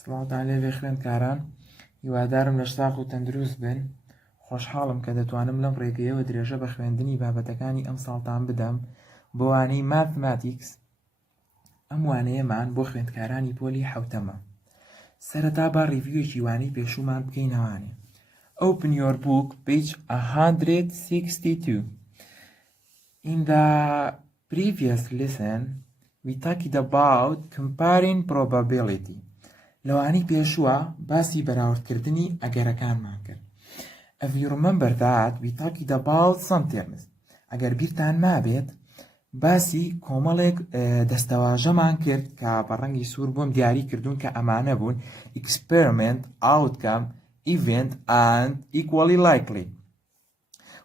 سڵاوتان لێبێ خوێندکاران، هیوادارم لە شتاق و تەندروست بن. خۆشحاڵم کە دەتوانم لەم ڕێگەیەوە درێژە بە خوێندنی بابەتەکانی ئەم ساڵتان بدەم بۆ وانەی ماتماتیکس. ئەم وانەیەمان بۆ خوێندکارانی پۆلی حەوتەمە. سەرەتا با ڕیڤیوێکی وانەی پێشومان بکەینەوانێ. Open your book, page 162. In the previous lesson, we talked about comparing probability. لەوانەی پێشووە باسی بەراوردکردنی ئەگەرەکانمان کرد. If you remember that, we talked about some terms. ئەگەر بیرتان مابێت باسی کۆمەڵێک دەستەواژەمان کرد کە بە ڕەنگی سوور بۆم دیاری کردوون کە ئەمانە بوون: experiment, outcome, event and equally likely.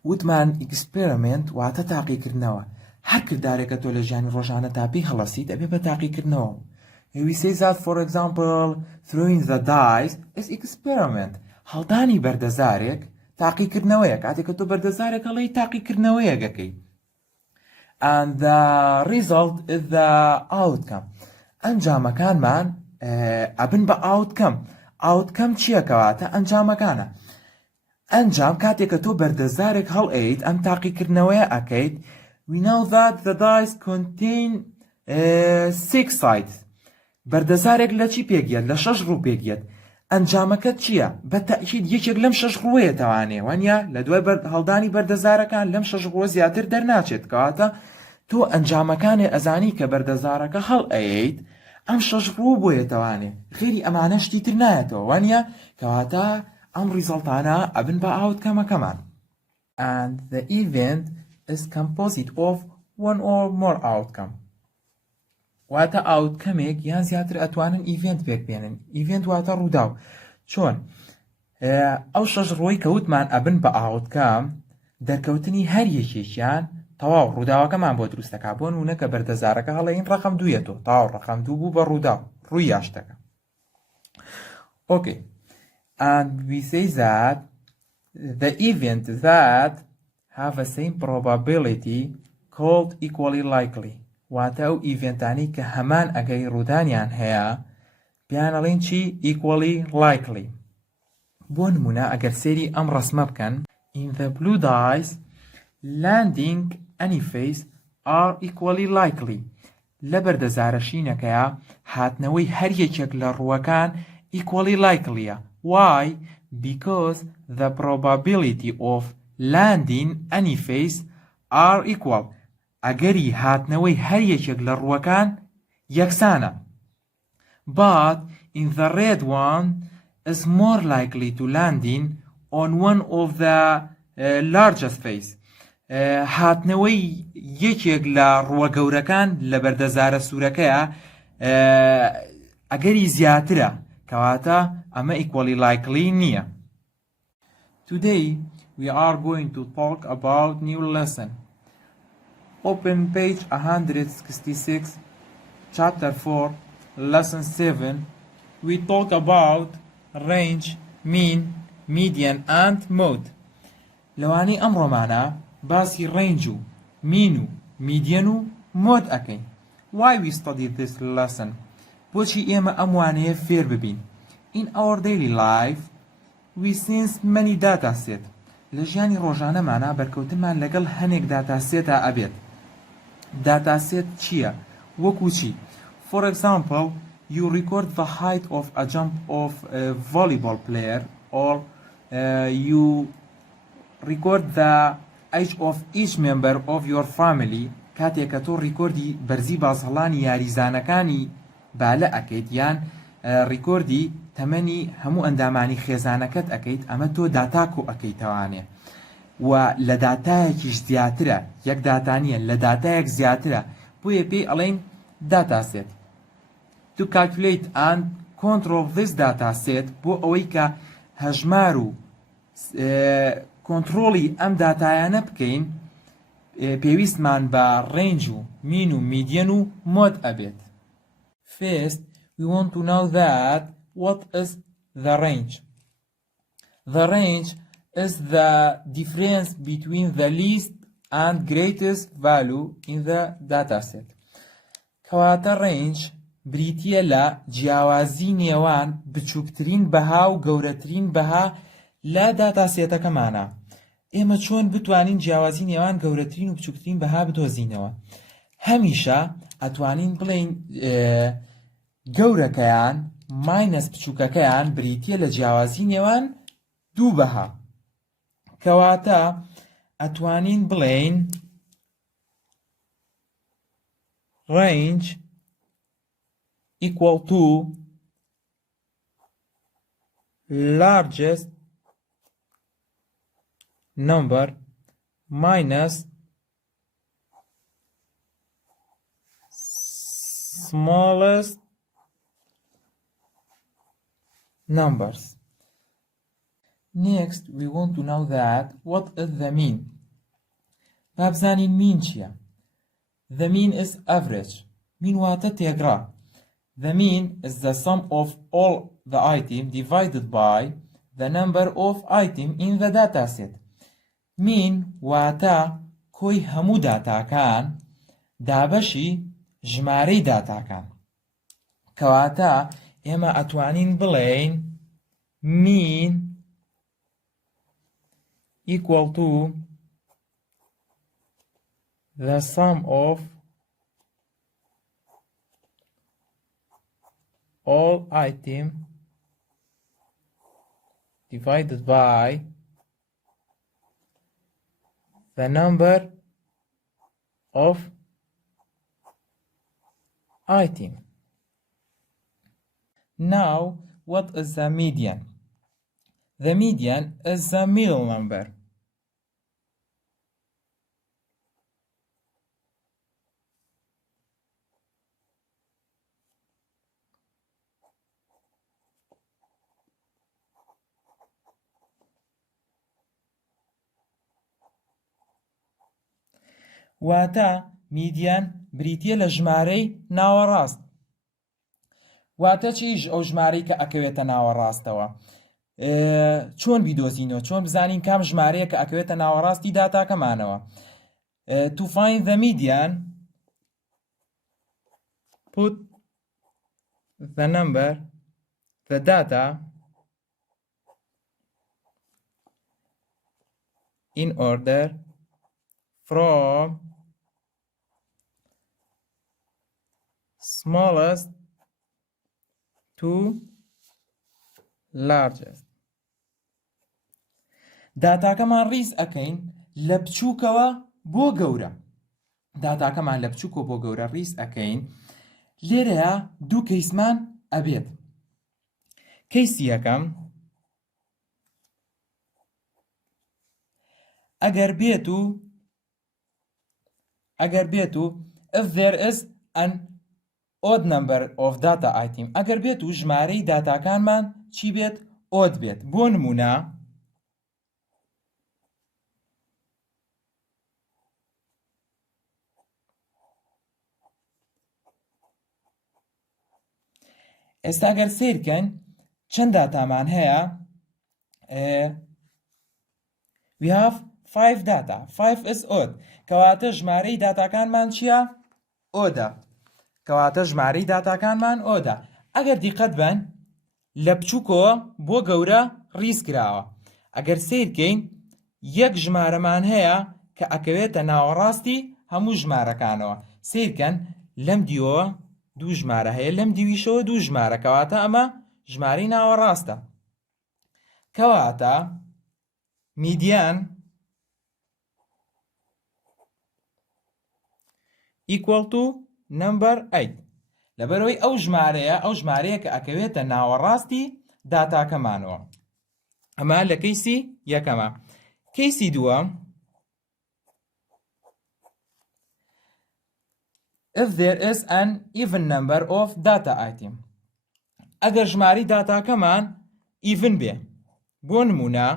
وتمان experiment واتە تاقیکردنەوە. هەر کردارێکە تۆ لە ژیانی ڕۆژانە تاپی هەڵەسیت ئەبێ بە تاقیکردنەوە. We say that, for example, throwing the dice is experiment. هەڵدانی بەردەزارێک تاقیکردنەوەیە. کاتێک کە تۆ بەردەزارێک هەڵەی تاقیکردنەوەیەکەکەی. And the result is the outcome. ئەنجامەکانمان ئەبن بە outcome. Outcome چییە کەواتە؟ ئەنجامەکانە. ئەنجام کاتێک کە تۆ بەردەزارێک هەڵئەیت ئەم تاقیکردنەوەیە ئەکەیت. We know that the dice contain 6 sides. بەردەزارێک لە چی پێگیێت؟ لە 6 ڕوو پێگیێت. ئەنجامەکەت چییە؟ بە تەئکید یەکێک لەم 6 ڕووەیە تەوانێ، وانە لە دوای هەڵدانی بەردەزارەکان لەم 6 ڕووە زیاتر دەرناچێت. کەواتە تۆ ئەنجامەکانێ ئەزانی کە بەردەزارەکە هەڵئەیت ئەم 6 ڕوو بۆیە تەوانێ، خێری ئەمانە شتی تر نایەتەوە، وانە کەواتە ئەم ریزەڵتانە ئەبن بە ئاوتکەمەکەمان. And the event is composed of one or more outcome. واتە ئاوتکەمێک یان زیاتر ئەتوانن ئیڤنت پێک بێنن. ئیڤنت واتە ڕووداو. چۆن؟ ئەو 6 ڕۆی کەوتمان ئەبن بە ئاوتکەم، دەرکەوتنی هەر یەکێکیان تەواو ڕووداوەکەمان بۆ دروستەکە. بۆ نمونە کە بەردەزارەکە هەڵەین ڕقم 2 تەواو ڕقم 2 بوو بە ڕووداو، ڕووی یاشتەکە. Okay. And we say that the event that have a same probability called equally likely. واتە ئەو ئیڤنتانی کە هەمان ئەگەی ڕوودانیان هەیە پیانەڵین چی؟ equally likely. بۆ نمونە ئەگەر سێری ئەم ڕەسمە بکەن: in the blue dice, landing any face are equally likely. لە بەردەزارە شینەکەیە هاتنەوەی هەر یەکێک لە ڕووەکان equally likelyە. Why? Because the probability of landing any face are equal. ئەگەری هاتنەوەی هەر یەکێک لە ڕووەکان یەکسانە. But in the red one is more likely to landing on one of the largest face. هاتنەوەی یەکێک لە ڕووە گەورەکان لە بەردەزارە سوورەکەیە ئەگەری زیاترە، کەواتە ئەمە equally likely نییە. Today we are going to talk about new lesson. Open page 166, chapter 4, lesson 7. We talk about range, mean, median and mode. لەوانەی ئەمڕۆمانە باسی range و mean و median و mode ئەکەین. Why we study this lesson? بۆچی ئێمە ئەم وانەیە فێر ببین؟ In our daily life, we sense many data set. لە ژیانی ڕۆژانەمانە بەرکەوتنمان لەگەڵ هەنێک data setە ئەبێت. Data set چییە؟ وەکو چی؟ For example, you record the height of a jump of a volleyball player, or you record the age of each member of your family. کاتێک کە تۆ ڕیکۆردی بەرزی بازهەڵانی یاریزانەکانی بالە ئەکەیت یان ڕیکۆردی تەمەنی هەموو ئەندامانی خێزانەکەت ئەکەیت، ئەمە تۆ داتاکۆ ئەکەیتەوانێ. و لە داتایەکیش زیاترە، یەک داتانیە، لە داتایەک زیاترە، بۆیە پێی ئەڵێن data set. To calculate and control this data set، بۆ ئەوەی کە هەژمار و کۆنتڕۆڵی ئەم داتایانە بکەین پێویستمان بە range و mean و median و mode ئەبێت. First, we want to know that what is the range. The range is the difference between the least and greatest value in the dataset. کەواتە range بریتیە لە جیاوازی نێوان بچووکترین بەها و گەورەترین بەها لە داتاسێتەکەمانە. ئێمە چۆن بتوانین جیاوازی نێوان گەورەترین و بچووکترین بەها بدۆزینەوە؟ هەمیشە ئەتوانین بڵێین گەورەکەیان ماینەس بچووکەکەیان بریتیە لە جیاوازی نێوان دوو بەها، کەواتە ئەتوانین بڵێین range equal to largest number minus smallest numbers. Next, we want to know that what is the mean. بابزانین mean چییە؟ The mean is average. Mean واتە تێگڕا. The mean is the sum of all the items divided by the number of items in the dataset. Mean واتە کۆی هەموو داتاکان دابەشی ژمارەی داتاکان. کەواتە ئێمە ئەتوانین بڵێین mean equal to the sum of all items divided by the number of items. Now, what is the median? The median is the middle number. واتە میدیان بریتیە لە ژمارەی ناوەڕاست. واتە چیش ئەو ژمارەی کە ئەکەوێتە ناوەڕاستەوە؟ چۆن بیدۆزینەوە؟ چۆن بزانین کام ژمارەیە کە ئەکەوێتە ناوەڕاستی داتاکەمانەوە؟ To find the median, put the number, the data in order from smallest to largest. داتاکەمان ڕیز ئەکەین لە بچووکەوە بۆ گەورە. داتاکەمان لە بچووکەوە بۆ گەورە ڕیز ئەکەین. لێرەیە دوو کەیسمان ئەبێت. کەیسی یەکەم ئەگەر بێت و if there is an odd number of data item، ئەگەر بێت و ژمارەی داتاکانمان چی بێت؟ odd بێت. بۆ نمونە ئێستا ئەگەر سیر بکەین چەند داتامان هەیە؟ we have 5 data. 5 is odd. کەواتە ژمارەی داتاکانمان چییە؟ ئۆدە. کەواتە ژمارەی داتاکانمان ئۆدە. ئەگەر دیقەت بن لە بچووکەوە بۆ گەورە ڕیز کراوە. ئەگەر سیر بکەین یەک ژمارەمان هەیە کە ئەکەوێتە ناوەڕاستی هەموو ژمارەکانەوە. سیر بکەن لەم دیوە دوو ژمارە هەیە، لەم دیویشەوە دوو ژمارە، کەواتە ئەمە ژمارەی ناوەڕاستە. کەواتە میدیان equal to number 8. لەبەرەوەی ئەو ژمارەیە کە ئەکەوێتە ناوەڕاستی داتاکەمانەوە. ئەمە لە کەیسی یەکەمە. کەیسی دووەم if there is an even number of data item. ئەگەر ژمارەی داتاکەمان even بێ. بۆ نمونە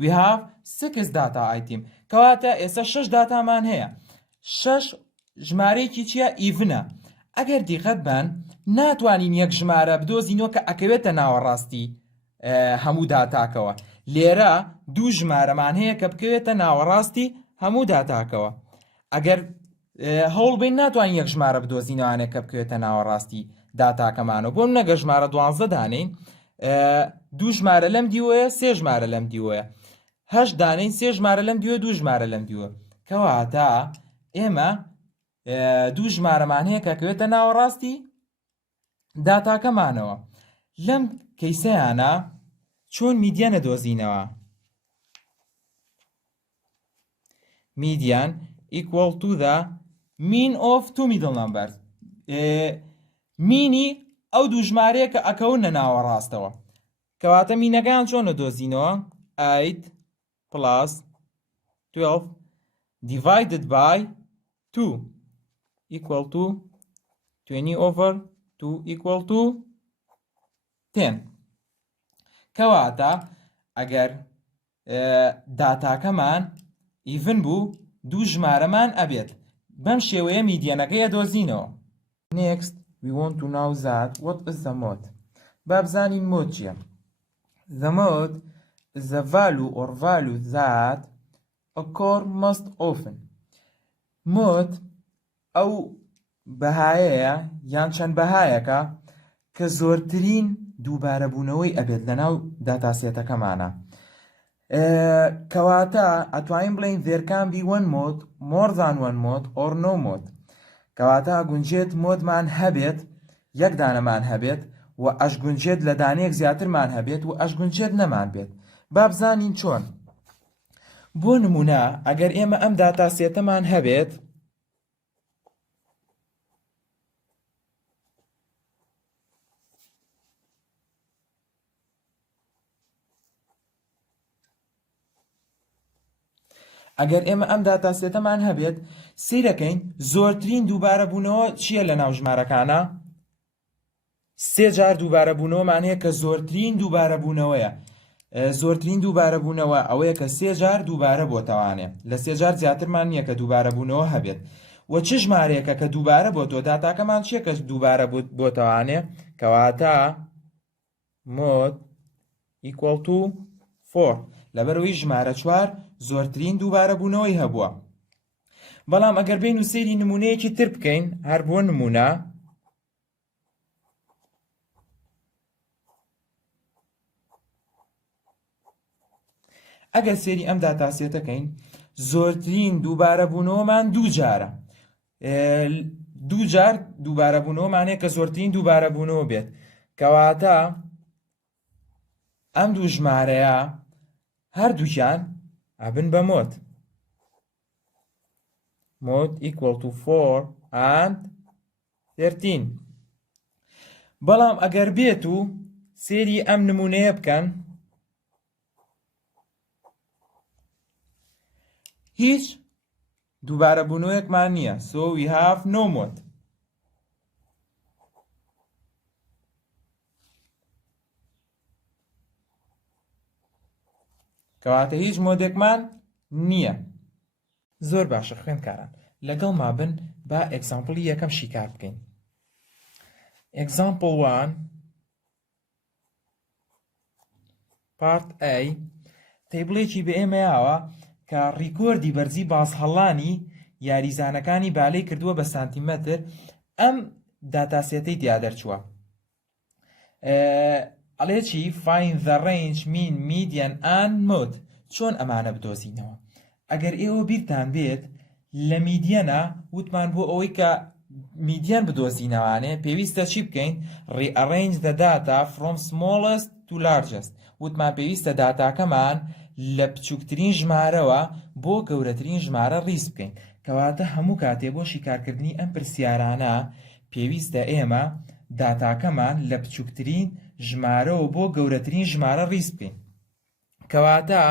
we have 6 data item. کەواتە ئێستا 6 داتامان هەیە. 6 ژمارەیەکی چییە؟ ئیڤنە. ئەگەر دیقەت بن ناتوانین یەک ژمارە بدۆزینەوە کە ئەکەوێتە ناوەڕاستی هەموو داتاکەوە. لێرە دوو ژمارەمان هەیە کە بکەوێتە ناوەڕاستی هەموو داتاکەوە. ئەگەر هەوڵ بین ناتوانین یەک ژمارە بدۆزینەوانێک کە بکەوێتە ناوەڕاستی داتاکەمانەوە. بۆ نەگە ژمارە 12 دانین، دوو ژمارە لەم دیوەیە، سێ ژمارە لەم دیوەیە، 8 دانین، سێ ژمارە لەم دیوە، دوو ژمارە لەم دیوە. کەواتە ئێمە دوو ژمارەمان هەیە کە کەوێتە ناوەڕاستی داتاکەمانەوە. لەم کەیسەیانە چۆن میدیان ئەدۆزینەوە؟ median equal to the mean of two middle numbers. مینی ئەو دوو ژمارەیە کە ئەکەونە ناوەڕاستەوە. کەواتە مینەکان چۆن ئەدۆزینەوە؟ 8 plus 12 divided by 2 equal to 20 over 2 equal to 10. کەواتە ئەگەر داتاکەمان ئیڤن بوو دوو ژمارەمان ئەبێت. بەم شێوەیە میدیانەکەی ئەدۆزینەوە. Next, we want to know that what is the mode. با بزانین مۆد چییە. The mode is the value or value that occur most often. مۆد ئەو بەهایەیە یان چەند بەهایەکە کە زۆرترین دووبارەبوونەوەی ئەبێت لەناو داتاسێتەکەمانە. کەواتە ئەتوانین بڵێین there can be one mode, more than one mode or no mode. کەواتە گونجێت مۆدمان هەبێت، یەک دانەمان هەبێت و ئەشگونجێت لە دانەیەک زیاترمان هەبێت و ئەشگونجێت نەمان بێت. با بزانین چۆن. بۆ نمونە ئەگەر ئێمە ئەم داتاسێتەمان هەبێت ئەگەر ئێمە ئەم داتاسێتەمان هەبێت سیرەکەین زۆرترین دووبارەبوونەوە چییە لە ناو ژمارەکانە؟ سێ جار دووبارەبوونەوەمان هەیە کە زۆرترین دووبارەبوونەوەیە. زۆرترین دووبارەبوونەوە ئەوەیە کە سێ جار دووبارە بۆتەوانێ. لە سێ جار زیاترمان نییە کە دووبارەبوونەوە هەبێت. و چ ژمارەیەکە کە دووبارە بۆ تۆ داتاکەمان چییە کە دووبارە بۆتەوانێ؟ کەواتە مۆد equal to 4 لەبەرەوەی ژمارە 4 زۆرترین دووبارەبوونەوەی هەبووە. بەڵام ئەگەر بین و سەیری نمونەیەکی تر بکەین، هەر بۆ نمونە ئەگەر سێری ئەم داتاسێتەکەین زۆرترین دووبارەبوونەوەمان دوو جارە. دوو جار دووبارەبوونەوەمانەیە کە زۆرترین دووبارەبوونەوە بێت. کەواتە ئەم دوو ژمارەیە هەردووکیان ئەبن بە مۆد. مۆد equal to 4 and 13. بەڵام ئەگەر بێت و سێری ئەم نمونەیە بکەن هیچ دووبارەبوونەوەیەکمان نییە. So we have no mode. کەواتە هیچ مۆدێکمان نییە. زۆر باشە خوێندکاران، لەگەڵ ما بن با ئێگزامپڵی یەکەم شیکار بکەین. Example 1 Part A تەیبڵێکی بە ئێمەیاوە کە ڕیکۆردی بەرزی بازهەڵانی یاریزانەکانی بالەی کردووە بە سانتیمەتر. ئەم داتاسێتەی تیا دەرچووە. ئەڵێ چی؟ Find the range, mean, median and mode. چۆن ئەمانە بدۆزینەوە؟ ئەگەر ئێوە بیرتان بێت لە میدیەنە وتمان بۆ ئەوەی کە میدیان بدۆزینەوانێ پێویستە چی بکەین؟ rearrange the data from smallest to largest. وتمان پێویستە داتاکەمان لە بچووکترین ژمارەوە بۆ گەورەترین ژمارە ڕیز بکەین. کەواتە هەموو کاتێ بۆ شیکارکردنی ئەم پرسیارانە پێویستە ئێمە داتاکەمان لە بچووکترین ژمارەوە بۆ گەورەترین ژمارە ڕیز بکەین. کەواتە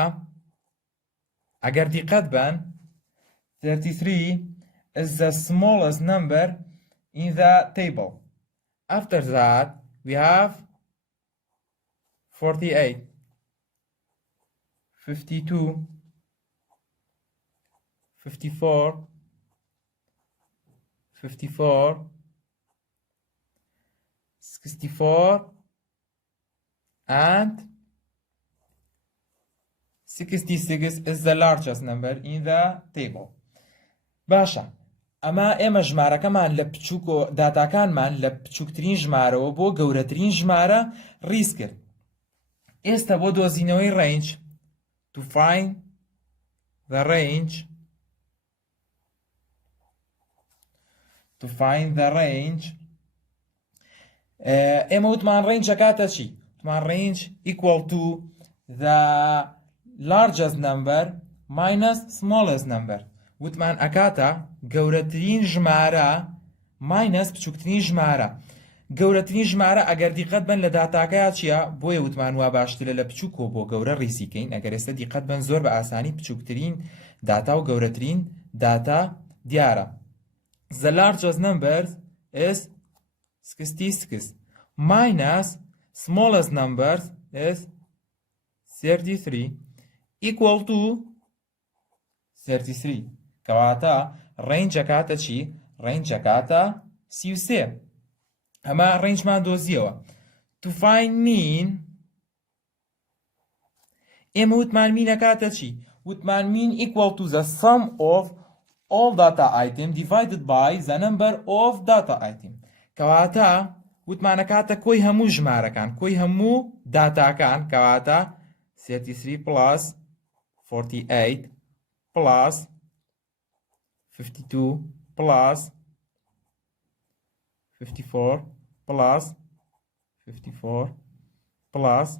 ئەگەر دیقەت بن 33 is the smallest number in the table. After that we have 48, 52, 54, 54, 64 and 66 is the largest number in the table. باشە ئەمە ئێمە ژمارەکەمان لە بچووک و داتاکانمان لە بچووکترین ژمارەوە بۆ گەورەترین ژمارە ڕیز کرد. ئێستا بۆ دۆزینەوەی range to find the range ئێمە وتمان range ئەکاتە چی؟ وتمان range equal to the largest number minus smallest number. وتمان ئەکاتە گەورەترین ژمارە ماینەس بچووکترین ژمارە. گەورەترین ژمارە ئەگەر دیقەت بن لە داتاکەیە چییە؟ بۆیە وتمان وا باشترە لە بچووکۆ بۆ گەورە ڕیزیکەین. ئەگەر ئێستا دیقەت بن زۆر بە ئاسانی بچووکترین داتا و گەورەترین داتا دیارە. The largest number is 66 minus smallest number is 33 equal to 33. کەواتە ڕێنجەکاتە چی؟ ڕێنجەکاتە 33. ئەمە ڕێنجمان دۆزیەوە. To find mean ئێمە وتمان مینەکاتە چی؟ وتمان mean equal to the sum of all data item divided by the number of data item. کەواتە وتمانەکاتە کۆی هەموو ژمارەکان کۆی هەموو داتاکان کەواتە 33 plus 48 plus 52 plus 54 plus 54 plus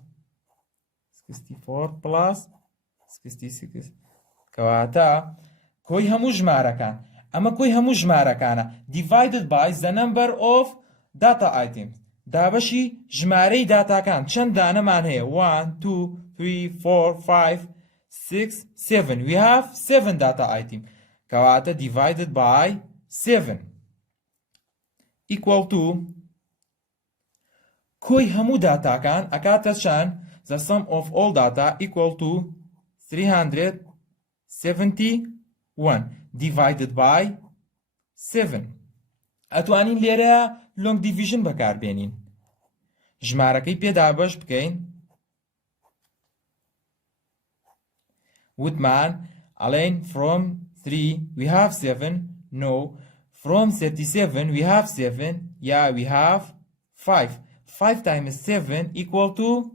64 plus 66 کەواتە کۆی هەموو ژمارەکان ئەمە کۆی هەموو ژمارەکانە divided by the number of data items دابەشی ژمارەی داتاکان چەند دانەمان هەیە 1 2 3 4 5 6 7 we have 7 data item کەواتە divided by 7 equal to کۆی هەموو داتاکان ئەکاتە چەند the sum of all data equal to 371 divided by 7 ئەتوانین لێرە long division بەکاربێنین ژمارەکەی پێدا بەش بکەین وتمان ئەڵێن from 3 we have 7 no from 37 we have 7 yeah we have 5 5 times 7 equal to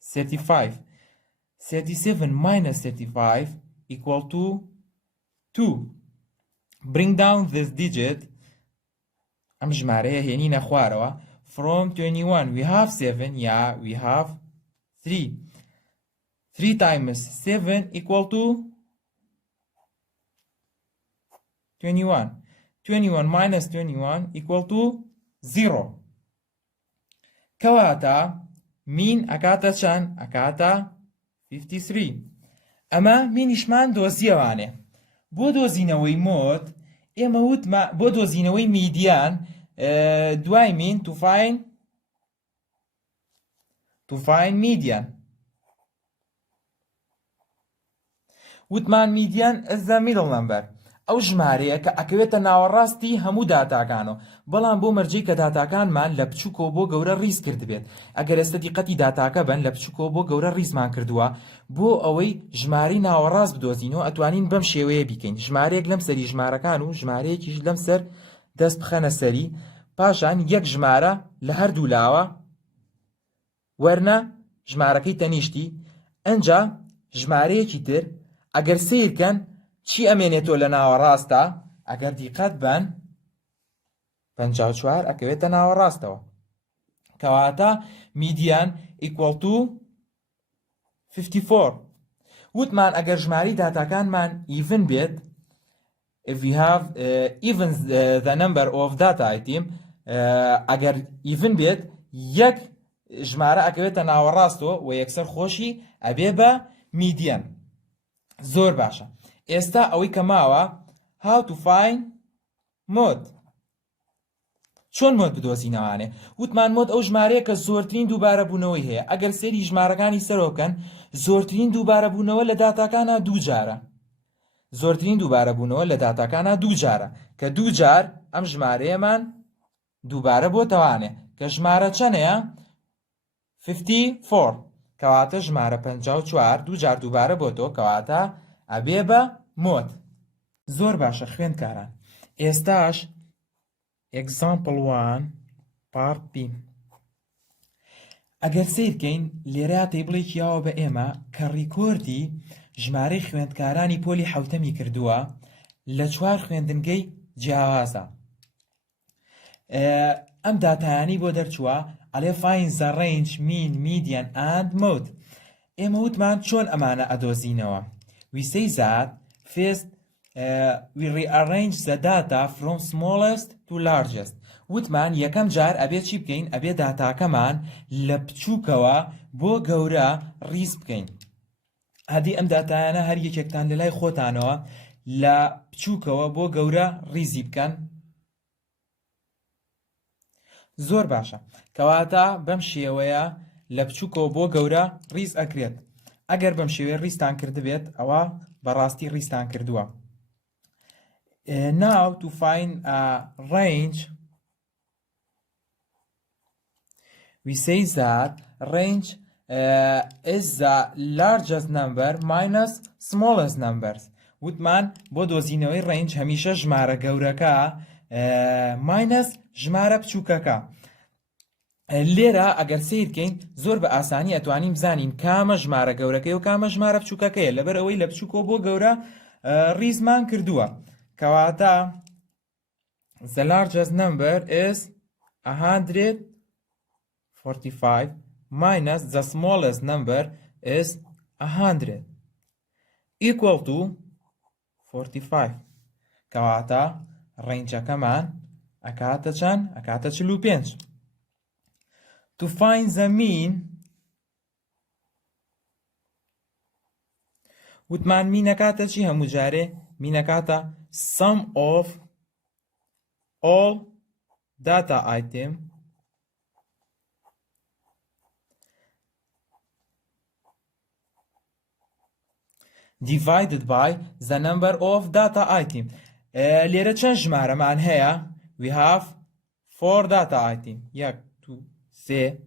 35 37 minus 35 equal to 2 bring down this digit ئەم ژمارەیە هێنینە خوارەوە from 21 we have 7 yeah we have 3 3 times 7 equal to 21 21 minus 21 equal to 0 کەواتە مین ئەکاتە چەند ئەکاتە 53 ئەمە مینیشمان دۆزیەوانێ بۆ دۆزینەوەی مۆد ئێمە وتمە بۆ دۆزینەوەی میدیان دوای مین to find median وتمان میدیان is the middle number ئەو ژمارەیە کە ئەکەوێتە ناوەڕاستی هەموو داتاکانەوە بەڵام بۆ مەرجەی کە داتاکانمان لە بچووکەوە بۆ گەورە ڕیز کرد بێت ئەگەر ئێستا دیقەتی داتاکە بن لە بچووکەوە بۆ گەورە ڕیزمان کردووە بۆ ئەوەی ژمارەی ناوەڕاست بدۆزینەوە ئەتوانین بەم شێوەیە بیکەین ژمارەیەک لەم سەری ژمارەکان و ژمارەیەکیش لەم سەر دەست بخەنە سەری پاشان یەک ژمارە لە هەردوو لاوە وەرنە ژمارەکەی تەنیشتی ئەنجا ژمارەیەکی تر ئەگەر سیرکەن چی ئەمێنێتەوە لە ناوەڕاستە ئەگەر دیقەت بن 54 ئەکەوێتە ناوەڕاستەوە کەواتە میدیان equal to 54 وتمان ئەگەر ژماری داتاکانمان even بێت if we have even the number of data item ئەگەر even بێت یەک ژمارە ئەکەوێتە ناوەڕاستەوە و یەکسەر خۆشی ئەبێ بە میدیان زۆر باشە ئێستا ئەوەی کە ماوە how to find mode چۆن مۆد بدۆزینەوانێ وتمان مۆد ئەو ژمارەیە کە زۆرترین دووبارە بوونەوەی هەیە ئەگەر سێری ژمارەکانی سەرۆکەن زۆرترین دووبارە بوونەوە لە داتاکانە دوو جارە زۆرترین دووبارە بوونەوە لە داتاکانە دوو جارە کە دوو جار ئەم ژمارەیەمان دووبارە بۆ تەوانێ کە ژمارە چەندەیە 54 کەواتە ژمارە 54 دووجار دووبارە بۆ تۆ کەواتە ئەبێ بە مۆت. زۆر باشە خوێندکاران. ئێستاش example 1 part B. ئەگەر سیرکەین لێرە تێبڵێکی یاوە بە ئێمە کە ڕیکۆردی ژمارەی خوێندکارانی پۆلی حوتەمی کردووە لە 4 خوێندنگەی جیاوازە. ئەم داتایانی بۆ دەرچووە ئەڵێ find the range mean median and mode. ئێمە وتمان چۆن ئەمانە ئەدۆزینەوە. we say that first we rearrange the data from smallest to largest. وتمان یەکەم جار ئەبێ چی بکەین؟ ئەبێ داتاکەمان لە بچووکەوە بۆ گەورە ڕیز بکەین. هەدی ئەم داتایانە هەر یەکێکتان لە لای خۆتانەوە لە بچووکەوە بۆ گەورە ڕیزی بکەن. زۆر باشە. کەواتە بەم شێوەیە لە بچووکەوە بۆ گەورە ڕیز ئەکرێت. ئەگەر بەم شێوەیە ڕیزتان کردبێت ئەوە بەڕاستی ڕیزتان کردووە. Now to find a range we say that range is the largest number minus smallest numbers. وتمان بۆ دۆزینەوەی range هەمیشە ژمارە گەورەکە minus ژمارە بچووکەکە. لێرە ئەگەر سیرکەین زۆر بە ئاسانی ئەتوانین بزانین کامە ژمارە گەورەکەی و کامە ژمارە بچووکەکەیە لەبەر ئەوەی لە بچووکەوە بۆ گەورە ڕیزمان کردووە. کەواتە the largest number is 145 minus the smallest number is 100 equal to 45. کەواتە ڕێنجەکەمان ئەکاتە چەند؟ ئەکاتە 45. To find the mean وتمان مینەکاتە چی هەموو جارێ؟ مینەکاتە sum of all data item divided by the number of data item. لێرە چەند ژمارەمان هەیە؟ we have 4 data item. 1 2 3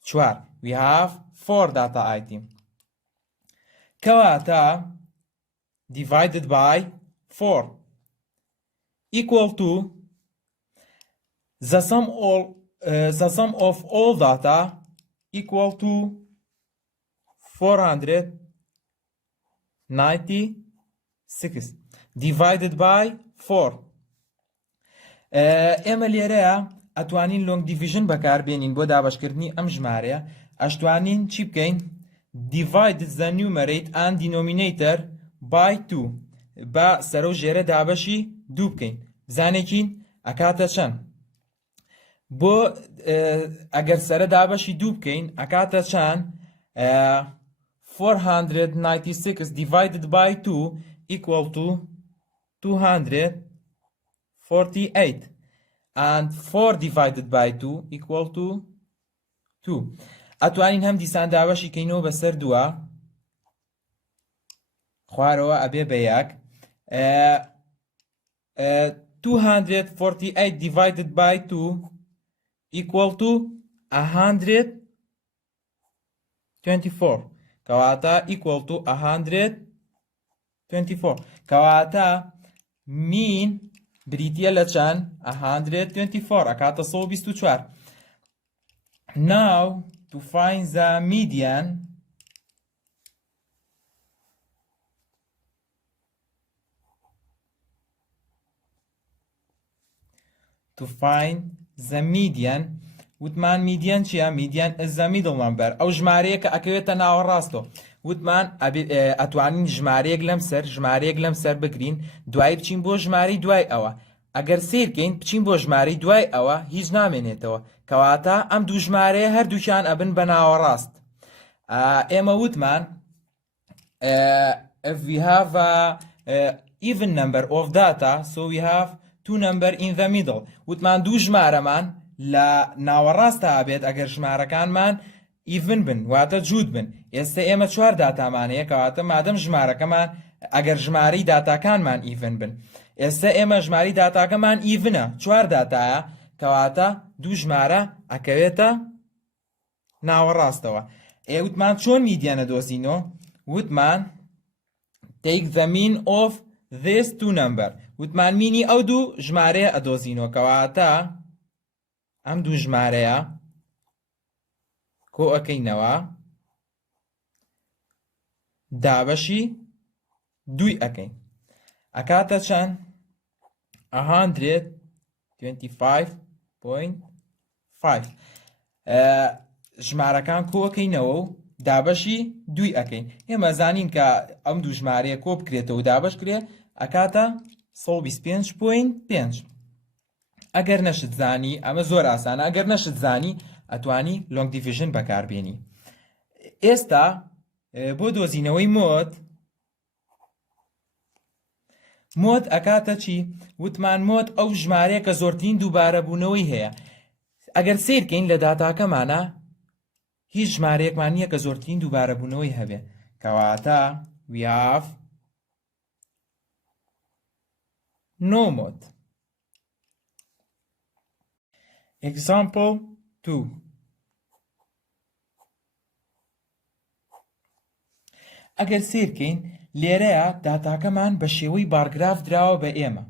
4. we have 4 data item. کەواتە divided by 4 equal to the sum of all data equal to 496 divided by 4. ئێمە لێرەیە ئەتوانین long division بەکاربێنین بۆ دابەشکردنی ئەم ژمارەیە. ئەشتوانین چی بکەین؟ divide the numerator and denominator by 2 بە سەرە و ژێرە دابەشی 2 بکەین. بزانێکین ئەکاتە چەند؟ بۆ ئەگەر سەرە دابەشی 2 بکەین ئەکاتە چەند؟ 496 divided by 2 equal to 248 and 4 divided by 2 equal to 2. ئەتوانین هەم دیسان دابەشی کەینەوە بەسەر 2 خوارەوە ئەبێ بە 1. 248 divided by 2 equal to 124. کەواتە equal to 124. کەواتە mean بریتیە لە چەند؟ 124 ئەکاتە 124. Now to find the median وتمان median چیە؟ median is the middle number. ئەو ژمارەیە کە ئەکەوێتە ناوەڕاستەوە. وتمان ئەتوانین ژمارەیەک لەم سەر بگرین دوای بچین بۆ ژمارەی دوای ئەوە. ئەگەر سیرکەین بچین بۆ ژمارەی دوای ئەوە هیچ نامێنێتەوە. کەواتە ئەم دوو ژمارەیە هەردووکیان ئەبن بە ناوەڕاست. ئێمە وتمان if we have a even number of data so we have two number in the middle. وتمان دوو ژمارەمان لە ناوەڕاستە ئابێت ئەگەر ژمارەکانمان even بن واتە جوود بن. ئێستا ئێمە 4 داتامانەیە کەواتە مادەم ژمارەکەمان ئەگەر ژمارەی داتاکانمان even بن. ئێستا ئێمە ژماری داتاکەمان ئیڤنە 4 داتایە کەواتە دوو ژمارە ئەکەوێتە ناوەڕاستەوە. وتمان چۆن میدیانە دۆزینەوە وتمان take the mean of this two number وتمان مینی ئەو دوو ژمارەیە ئەدۆزینەوە کەواتە ئەم دوو ژمارەیە کۆ ئەەکەینەوە دابەشی دوی ئەەکەین ئەکاتە چەند 125.5 ژمارەکان کۆکەینەوە و دابەشی دوی ئەەکەین ئێمە زانین کە ئەم دوو ژمارەیە کۆ بکرێتەوە و دابەش کرێ ئەکاتە 125.5 ئەگەر نەشت زانی ئەمە زۆر ئاسانە ئەگەر نەشت زانی ئەتوانی لۆنگ دیڤیژن بەکاربێنی ئێستا بۆ دۆزینەوەی مۆد ئەکاتە چی وتمان مۆد ئەو ژمارەیە کە زۆرترین دووبارە بوونەوەی هەیە ئەگەر سیرکەین لە داتاکەمانە هیچ ژمارەیەکمان نییە کە زۆرترین دووبارە بوونەوەی هەبێ کەواتە we have no mode. Example 2 ئەگەر سیرکەین لێرەیە داتاکەمان بە شێوەی بارگراف دراوە بە ئێمە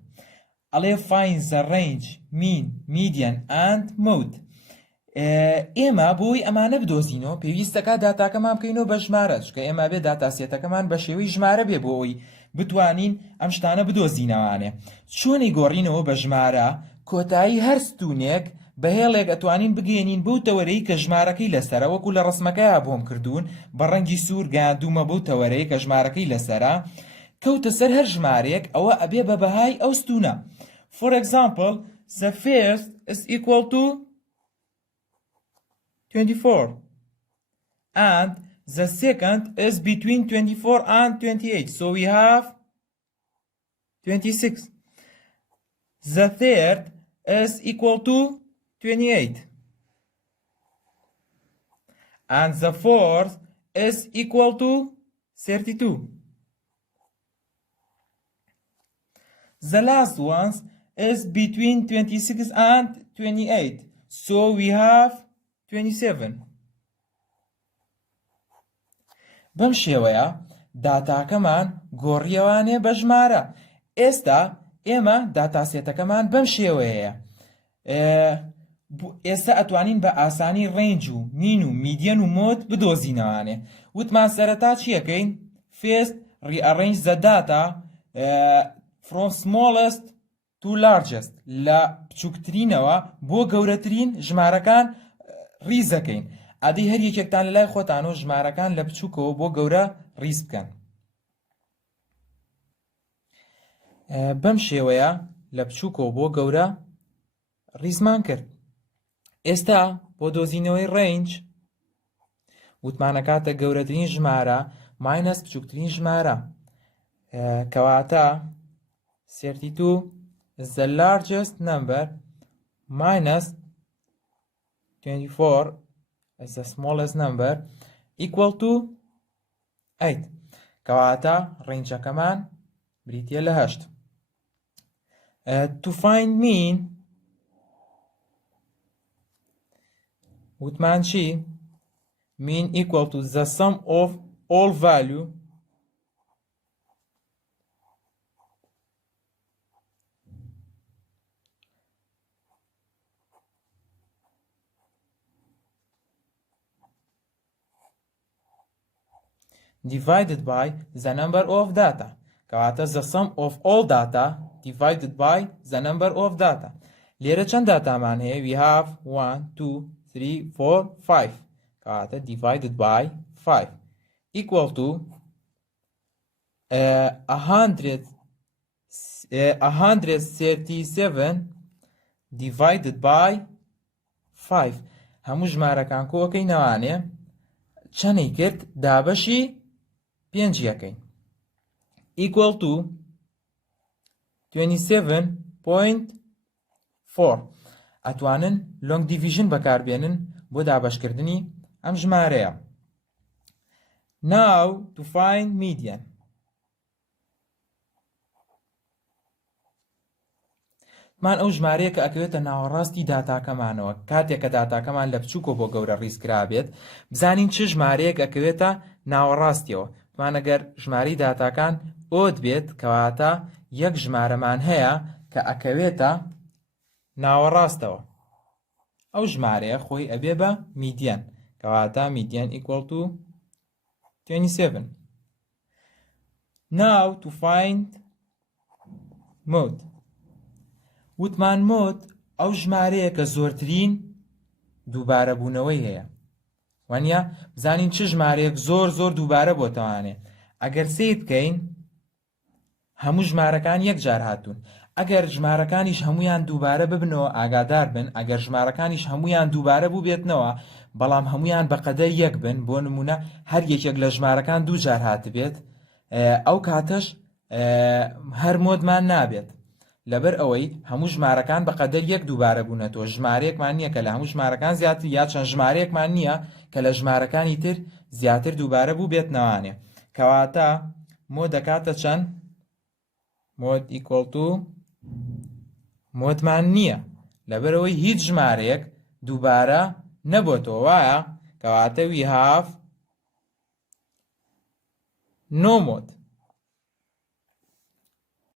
ئەڵێ find the range mean median and mode ئێمە بۆی ئەمانە بدۆزینەوە پێویستەکە داتاکەمان بکەینەوە بە ژمارە چکە ئێمە بێ داتاسێتەکەمان بە شێوەی ژمارە بێ بۆ ئەوی بتوانین ئەم شتانە بدۆزینەوانێ چۆنی گۆڕینەوە بە ژمارە کۆتایی هەر ستونێک بەهێڵێک ئەتوانین بگەێنین بەو تەوەرەی کە ژمارەکەی لەسەرە وەکو لە ڕسمەکەیە بۆم کردوون بە ڕەنگی سوور گاندوومە بەو تەوەرەی کە ژمارەکەی لەسەرە کەوتە سەر هەر ژمارەیەک ئەوە ئەبێ بە بەهای ئەو ستونە for example the first is equal to 24 and the second is between 24 and 28 so we have 26 the third is equal to 28 and the fourth is equal to 32 the last one is between 26 and 28 so we have 27 بەم شێوەیە داتاکەمان گۆڕیەوانێ بە ژمارە ئێستا ئێمە داتاسێتەکەمان بەم شێوەیە ئێستا ئەتوانین بە ئاسانی ڕێنج و مین و میدیەن و مۆد بدۆزینەوانێ وتمان سەرەتا چیەکەین first rearrange the data from smallest to largest لە بچووکترینەوە بۆ گەورەترین ژمارەکان ڕیزەکەین ئادەی هەر یەکێکتان لە لای خۆتانەوە ژمارەکان لە بچووکەوە بۆ گەورە ڕیز بکەن بەم شێوەیە لە بچووکەوە بۆ گەورە ڕیزمان کرد ئێستا بۆ دۆزینەوەی ڕێنج وتمانەکاتە گەورەترین ژمارە ماینەس بچووکترین ژمارە کەواتە 32 is the largest number minus 24 is the smallest number equal to 8 کەواتە ڕێنجەکەمان بریتیە لە 8 to find mean وتمان چی mean equal to the sum of all value divided by the number of data کەواتە the sum of all data divided by the number of data لێرە چەند داتامان هەیە we have 1 2 3 4 5 کەواتە divided by 5 equal to 137 divided by 5 هەموو ژمارەکان کۆکەینەوانێ چەندی کرد دابەشی 5 یەکەین equal to 27.4 ئەتوانن لۆنگ دیڤیژن بەکاربێنن بۆ دابەشکردنی ئەم ژمارەیە now to find median مان ئەو ژمارەیە کە ئەکەوێتە ناوەڕاستی داتاکەمانەوە کاتێک کە داتاکەمان لە بچووکۆ بۆ گەورە ڕیزکرابێت بزانین چ ژمارەیەک ئەکەوێتە ناوەڕاستیەوە توان ئەگەر ژمارەی داتاکان ئۆت بێت کەواتە یەک ژمارەمان هەیە کە ئەکەوێتە ناوەڕاستەوە ئەو ژمارەیە خۆی ئەبێ بە میدیان کەواتە میدیان equal to 27. Now to find mode. وتمان مۆد ئەو ژمارەیە کە زۆرترین دووبارە بوونەوەی هەیە وانە بزانین چ ژمارەیەک زۆر دووبارە بۆتەوانێ ئەگەر سێ بکەین هەموو ژمارەکان یەک جار هاتوون ئەگەر ژمارەکانیش هەمویان دووبارە ببنەوە ئاگادار بن ئەگەر ژمارەکانیش هەمویان دووبارە بوو بێتنەوە بەڵام هەمویان بە قەدەر یەک بن بۆ نمونە هەر یەکێک لە ژمارەکان دوو جار هاتبێت ئەو کاتەش هەر مۆدمان نابێت لەبەر ئەوەی هەموو ژمارەکان بە قەدەر یەک دووبارە بوونەتەوە ژمارەیەکمان نییە کە لە هەموو ژمارەکان زیاتر یا چەند ژمارەیەکمان نییە کە لە ژمارەکانی تر زیاتر دووبارە بوو بێتنەوانێ کەواتە مۆد دەکاتە چەند مۆد equal to مۆدمان نییە لەبەرەوەی هیچ ژمارەیەک دووبارە نەبووەتەوە وایە کەواتە we have no mode